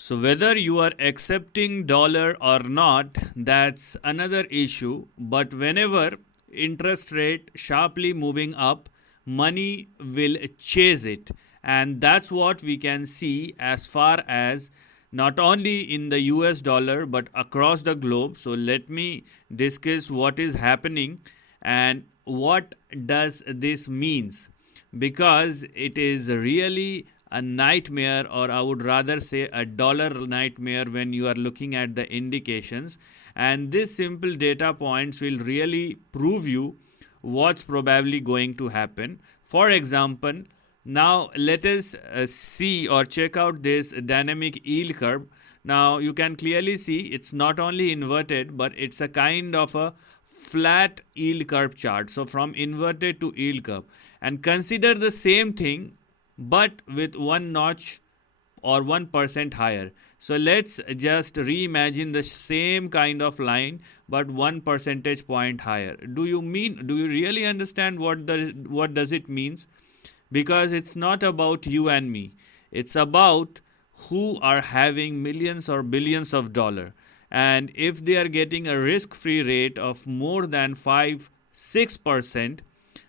So whether you are accepting dollar or not, that's another issue. But whenever interest rate sharply moving up, money will chase it. And that's what we can see as far as not only in the US dollar but across the globe. So let me discuss what is happening and what does this means, because it is really a nightmare, or I would rather say a dollar nightmare, when you are looking at the indications. And these simple data points will really prove you what's probably going to happen. For example, now let us see or check out this dynamic yield curve. Now you can clearly see it's not only inverted, but it's a kind of a flat yield curve chart. So from inverted to yield curve, and consider the same thing but with one notch or 1% higher. So let's just reimagine the same kind of line but 1 percentage point higher. Do you really understand what does it means? Because it's not about you and me. It's about who are having millions or billions of dollars. And if they are getting a risk-free rate of more than 5-6%,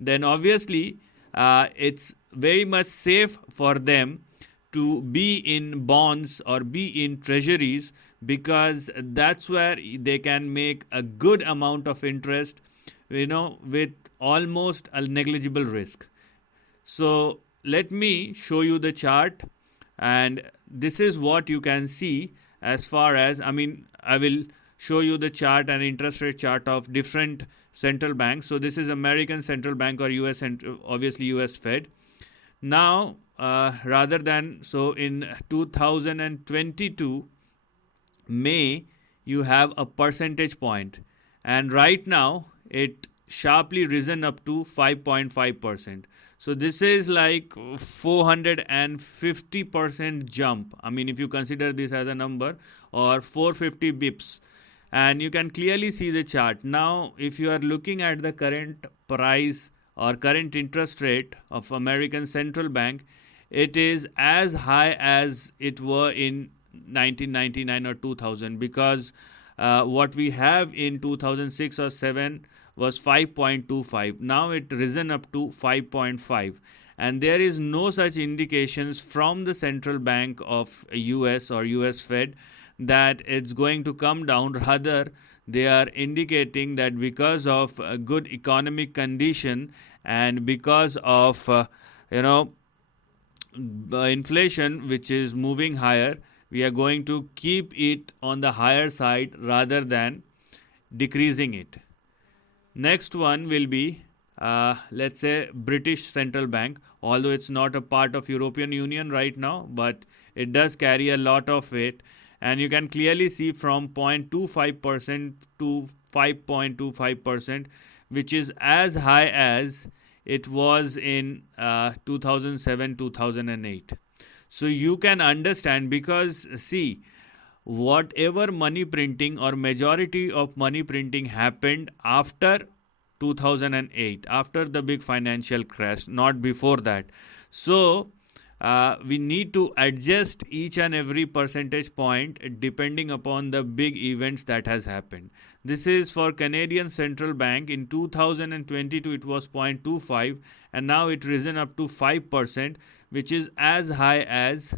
then obviously it's very much safe for them to be in bonds or be in treasuries, because that's where they can make a good amount of interest, with almost a negligible risk. So let me show you the chart, and this is what you can see. As far as I will show you the chart and interest rate chart of different central banks. So this is American Central Bank, or US, obviously US Fed. Now rather than, so in 2022 May, you have a percentage point, and right now it sharply risen up to 5.5%. So this is like 450% jump. If you consider this as a number, or 450 bips. And you can clearly see the chart. Now if you are looking at the current price or current interest rate of American Central Bank, it is as high as it were in 1999 or 2000, because what we have in 2006 or 7 was 5.25. Now it risen up to 5.5, and there is no such indications from the central bank of US or US Fed that it's going to come down. Rather, they are indicating that because of a good economic condition and because of inflation which is moving higher, we are going to keep it on the higher side rather than decreasing it. Next one will be let's say British Central Bank, although it's not a part of European Union right now, but it does carry a lot of weight. And you can clearly see from 0.25% to 5.25%, which is as high as it was in 2007-2008. So you can understand, because see, whatever money printing or majority of money printing happened after 2008, after the big financial crash, not before that. So we need to adjust each and every percentage point depending upon the big events that has happened. This is for Canadian Central Bank. In 2022 it was 0.25, and now it risen up to 5%, which is as high as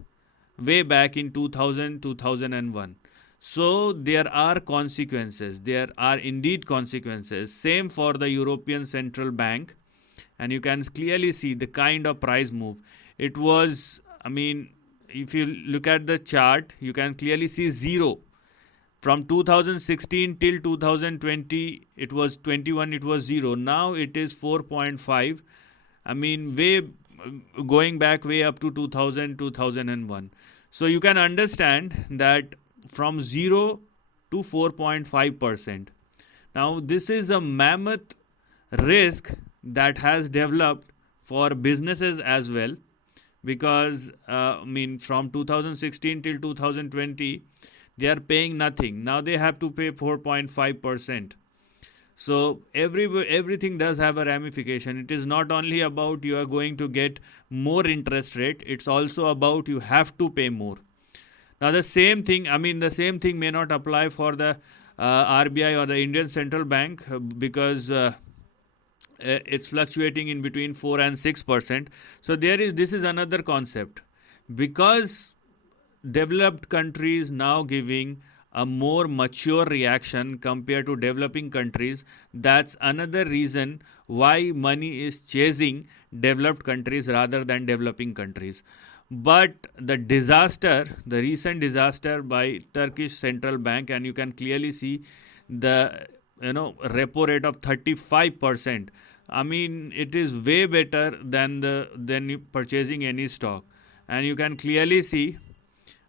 way back in 2000-2001. So there are consequences. There are indeed consequences. Same for the European Central Bank, and you can clearly see the kind of price move. It was, if you look at the chart, you can clearly see zero. From 2016 till 2020, it was 21, it was zero. Now it is 4.5. Way going back way up to 2000, 2001. So you can understand that from 0 to 4.5%. Now this is a mammoth risk that has developed for businesses as well, because from 2016 till 2020 they are paying nothing. Now they have to pay 4.5%. So everything does have a ramification. It is not only about you are going to get more interest rate, it's also about you have to pay more. Now the same thing may not apply for the RBI or the Indian Central Bank, because it's fluctuating in between 4 and 6%. So this is another concept, because developed countries now giving a more mature reaction compared to developing countries. That's another reason why money is chasing developed countries rather than developing countries. But the recent disaster by Turkish Central Bank, and you can clearly see the repo rate of 35%. I mean, it is way better than purchasing any stock. And you can clearly see,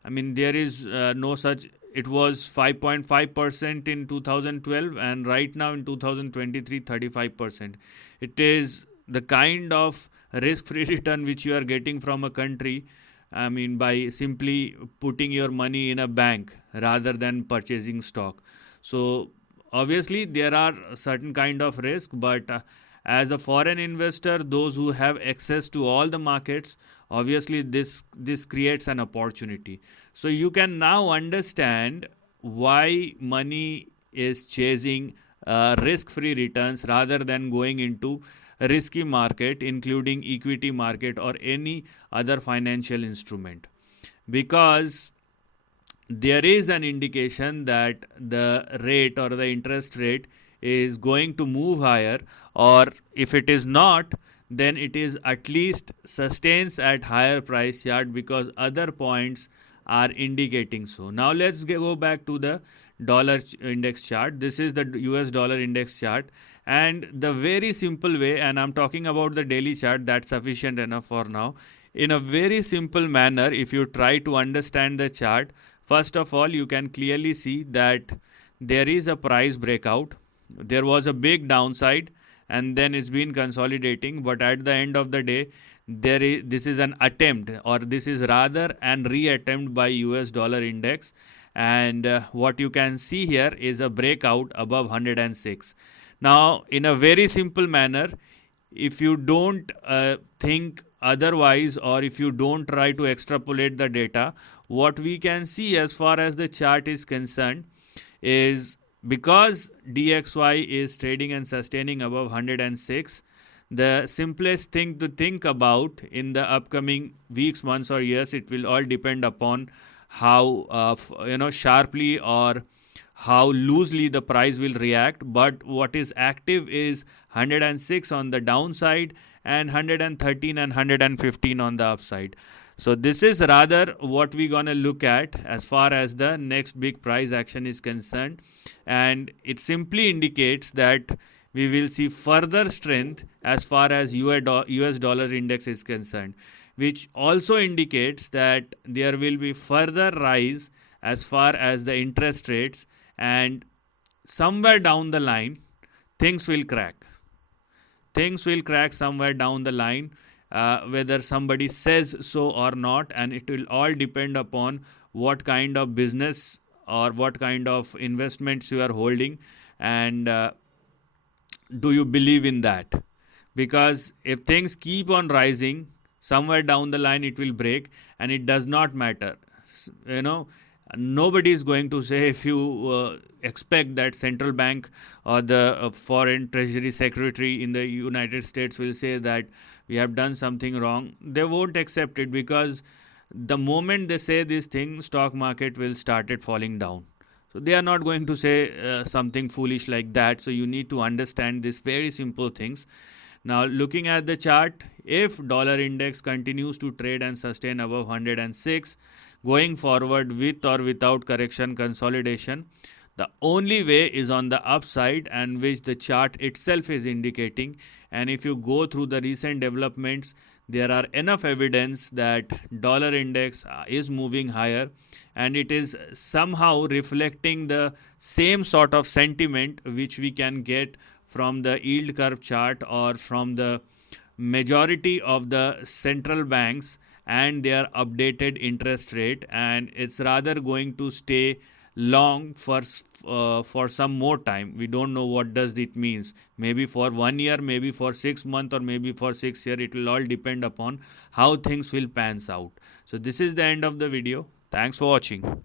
I mean, there is no such. It was 5.5% in 2012, and right now in 2023, 35%. It is the kind of risk-free return which you are getting from a country, I mean, by simply putting your money in a bank rather than purchasing stock. So obviously there are certain kind of risk, but as a foreign investor, those who have access to all the markets, obviously this creates an opportunity. So you can now understand why money is chasing risk-free returns rather than going into a risky market, including equity market or any other financial instrument, because there is an indication that the rate or the interest rate is going to move higher, or if it is not, then it is at least sustains at higher price chart, because other points are indicating so. Now let's go back to the dollar index chart. This is the US dollar index chart, and the very simple way, and I'm talking about the daily chart, that's sufficient enough for now. In a very simple manner, if you try to understand the chart, first of all, you can clearly see that there is a price breakout. There was a big downside, and then it's been consolidating, but at the end of the day, this is an attempt, or this is rather an reattempt by US dollar index, and what you can see here is a breakout above 106. Now, in a very simple manner, if you don't think otherwise, or if you don't try to extrapolate the data, what we can see as far as the chart is concerned is, because DXY is trading and sustaining above 106, the simplest thing to think about in the upcoming weeks, months or years, it will all depend upon how sharply or how loosely the price will react. But what is active is 106 on the downside and 113 and 115 on the upside. So this is rather what we're gonna look at as far as the next big price action is concerned, and it simply indicates that we will see further strength as far as US dollar index is concerned, which also indicates that there will be further rise as far as the interest rates, and somewhere down the line things will crack. Things will crack somewhere down the line, whether somebody says so or not, and it will all depend upon what kind of business or what kind of investments you are holding, and do you believe in that? Because if things keep on rising, somewhere down the line it will break, and it does not matter. Nobody is going to say, if you expect that central bank or the foreign treasury secretary in the United States will say that we have done something wrong, they won't accept it, because the moment they say this thing, stock market will start it falling down. So they are not going to say something foolish like that. So you need to understand these very simple things. Now, looking at the chart, if dollar index continues to trade and sustain above 106 going forward with or without correction consolidation, the only way is on the upside, and which the chart itself is indicating. And if you go through the recent developments, there are enough evidence that dollar index is moving higher, and it is somehow reflecting the same sort of sentiment which we can get from the yield curve chart or from the majority of the central banks and their updated interest rate, and it's rather going to stay long for some more time. We don't know what does it means. Maybe for 1 year, maybe for 6 months, or maybe for 6 years. It will all depend upon how things will pans out. So this is the end of the video. Thanks for watching.